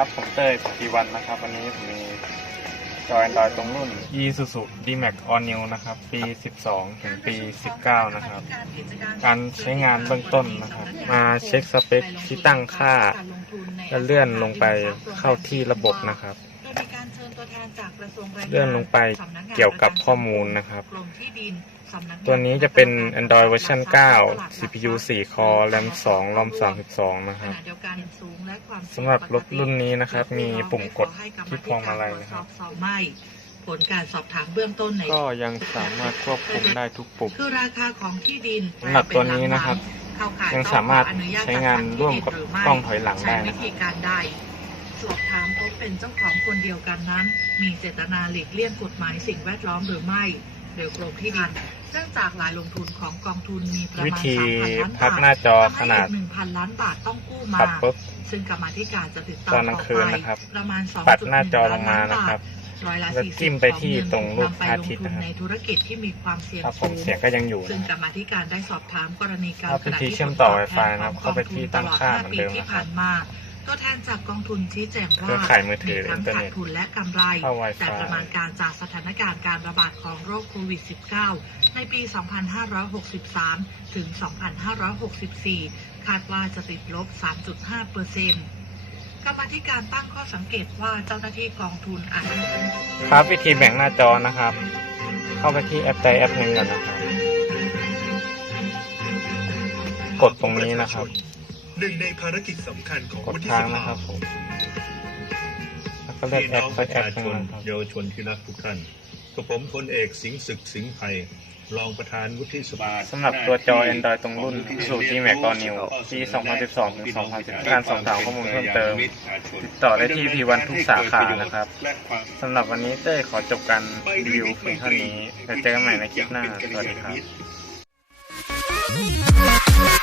ครับ ผมเต้ยสุธีวันนะครับ วันนี้ผมมีจอยดอยตรงรุ่น Isuzu D-Max All New นะครับ ปี 12 ถึงปี 19 นะครับ การใช้งานเบื้องต้นนะครับ มาเช็คสเปคที่ตั้งค่า และเลื่อนลงไปเข้าที่ระบบนะครับ เลื่อนลงไปเกี่ยวกับข้อมูลนะครับ ตัวนี้จะเป็น Android เวอร์ชัน9 CPU 4 Core RAM 2 ROM 32 นะครับสำหรับรถรุ่นนี้นะครับ มีปุ่มกดที่พวงมาลัยนะครับไม่ผลการสอบถามเบื้องต้นในก็ยังสามารถควบคุมได้ทุกปุ่มคือราคาของที่ดินสำหรับตัวนี้นะครับเข้าข่ยังสามารถใช้งานร่วมกับกล้องถอยหลังได้ใช้นะวิครัธีบการใด สอบถามพบเป็นเจ้าของคนเดียวกันนั้น มีเจตนาหลีกเลี่ยงกฎหมายสิ่งแวดล้อมหรือไม่โดยกรมที่ดินเนื่องจากหลายลงทุนของกองทุนมีประวิมาณธี3,000ล้านพับากทหน้าจอขนาดหนึ่งพันล้านบาทต้องกู้มาขับปุ๊บซึ่งกรรมาธิการจะติดตามตอนกลางคืนต่อไปนะครับประมาณปัดหน้าจอ2.1ลงมานะครับร้อยละแล้ว40จิ้มไปที่ตรงรูปพระอาทิตย์นำไปลงทุนนะครับในธุรกิจที่มีความเสี่ยงครับผสูมงเสียงก็ยังอยู่ซึ่งนะคกรับรรมาธิการได้สอบถามกรณีการครับวิธีเชื่อมต่อ Wi-Fi นะครับเข้าไปที่ตั้งค่าเหมือนเดิมที่นะครับผ่านมา ตัวแทนจากกองทุนชี้แจงว่าเครือข่ายมือถือทั้งอินเทอร์เน็ขาตดทุนและกำไร เข้า Wi-Fi แต่ประมาณการจากสถานการณ์การระบาดของโรคโควิด -19 ในปี 2563 ถึง 2564 คาดว่าจะติดลบ 3.5เปอร์เซ็นต์กรรมาธิการตั้งข้อสังเกตว่าเจ้าหน้าที่กองทุนอาจครับวิธีแบ่งหน้าจอนะครับ เข้าไปที่แอปใดแอปหนึ่งก่อนนะครับ กดตรงนี้นะครับ หนึ่งในภารกิจสำคัญของกดวุฒิค้างสนะคภารับผม แล้วก็เลือกพี่แอน้ปองสัปกระแอปชาหชนึ่งนนะครับ เยาวชนที่รักทุกท่านกับผมพลเอกสิงห์ศึกสิงห์ไพรรองประธานวุฒิสภาสำหรับตัวจอ Android ตรงรุ่น Isuzu D-Max All New ปี2012ถึง2010การสอบถามข้อมูลเพิ่มเติมติดต่อได้ที่ P1 ทุกสาขานะครับ สำหรับวันนี้เต้ยขอจบการรีวิวเพียงเท่านี้แล้วเจอกันใหม่ในคลิปหน้า สวัสดีครับ